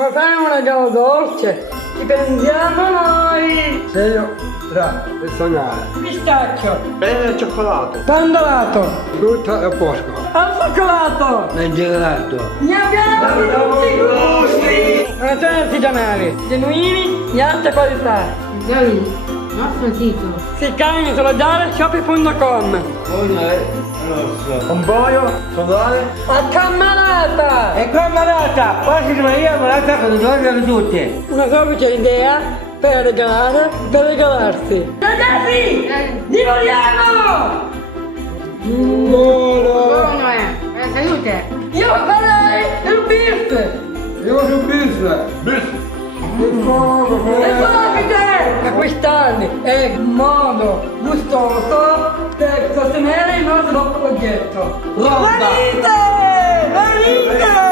Ma fai un regalo dolce, ti prendiamo noi! Segno tra personale. Pistacchio, Bene al cioccolato. pandolato, Frutta e bosco. al cioccolato! Gelato. Ne abbiamo di tutti i gusti! Donazioni artigianali, genuini di alta qualità. Dai, nostro sito. Si carica sulla giara shopee.com. Un boio, sodale. A cammarata! E qua malata, quasi Maria malata con i tutti. Una semplice idea per regalare, per regalarsi. Ragazzi! Li vogliamo! Buono salute. Io farei il beef! Io sono business. E sapete! Acquistarli è un modo gustoso per sostenere il nostro progetto. Venite! Venite!